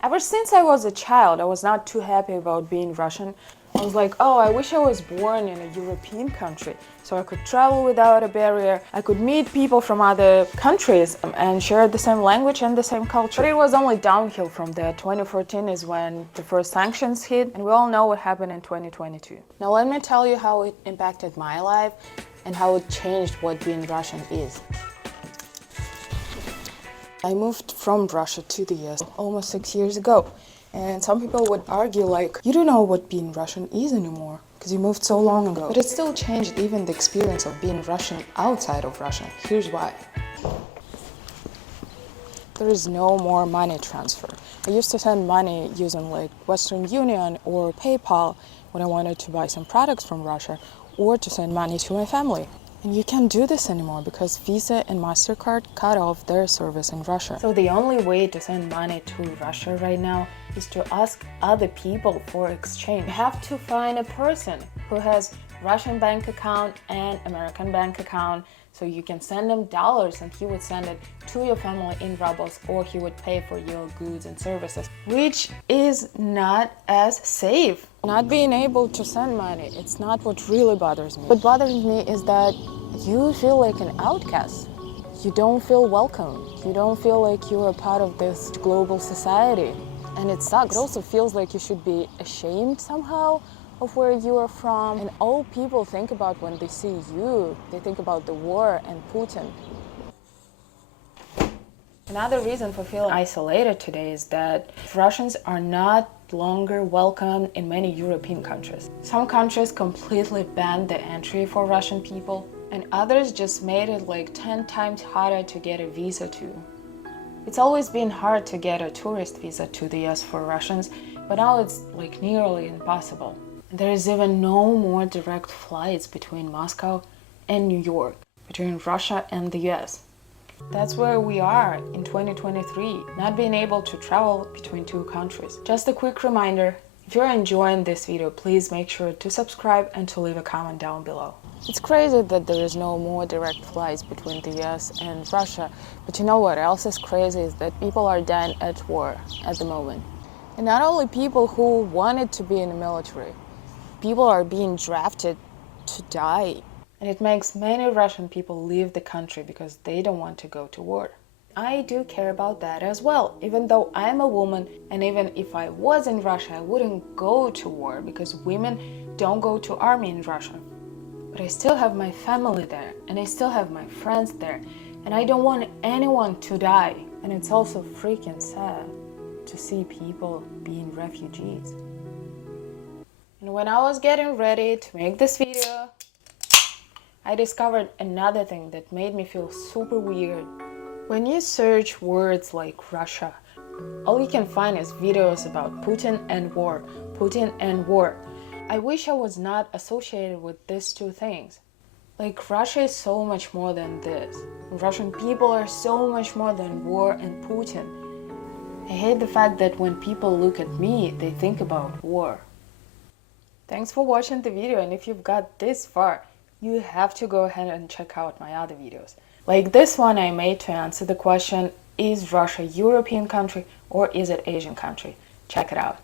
Ever since I was a child, I was not too happy about being Russian. I was like, oh, I wish I was born in a European country so I could travel without a barrier. I could meet people from other countries and share the same language and the same culture. But it was only downhill from there. 2014 is when the first sanctions hit, and we all know what happened in 2022. Now let me tell you how it impacted my life and how it changed what being Russian is. I moved from Russia to the US almost 6 years ago. And some people would argue like, you don't know what being Russian is anymore because you moved so long ago. But it still changed even the experience of being Russian outside of Russia. Here's why. There is no more money transfer. I used to send money using like Western Union or PayPal when I wanted to buy some products from Russia or to send money to my family. And you can't do this anymore because Visa and MasterCard cut off their service in Russia. So the only way to send money to Russia right now is to ask other people for exchange. You have to find a person who has Russian bank account and American bank account, so you can send him dollars and he would send it to your family in rubles, or he would pay for your goods and services, which is not as safe. Not being able to send money, it's not what really bothers me. What bothers me is that you feel like an outcast. You don't feel welcome. You don't feel like you're a part of this global society. And it sucks. It also feels like you should be ashamed somehow of where you are from. And all people think about when they see you, they think about the war and Putin. Another reason for feeling isolated today is that Russians are not longer welcome in many European countries. Some countries completely banned the entry for Russian people, and others just made it like 10 times harder to get a visa to. It's always been hard to get a tourist visa to the US for Russians, but now it's like nearly impossible. There is even no more direct flights between Moscow and New York, between Russia and the US. That's where we are in 2023, not being able to travel between two countries. Just a quick reminder, if you're enjoying this video, please make sure to subscribe and to leave a comment down below. It's crazy that there is no more direct flights between the US and Russia, but you know what else is crazy is that people are dying at war at the moment. And not only people who wanted to be in the military, people are being drafted to die. And it makes many Russian people leave the country because they don't want to go to war. I do care about that as well, even though I'm a woman, and even if I was in Russia, I wouldn't go to war because women don't go to army in Russia. But I still have my family there, and I still have my friends there, and I don't want anyone to die. And it's also freaking sad to see people being refugees. And when I was getting ready to make this video, I discovered another thing that made me feel super weird. When you search words like Russia, all you can find is videos about Putin and war, Putin and war. I wish I was not associated with these two things. Like, Russia is so much more than this. Russian people are so much more than war and Putin. I hate the fact that when people look at me, they think about war. Thanks for watching the video, and if you've got this far, you have to go ahead and check out my other videos. Like this one I made to answer the question, is Russia a European country or is it Asian country? Check it out.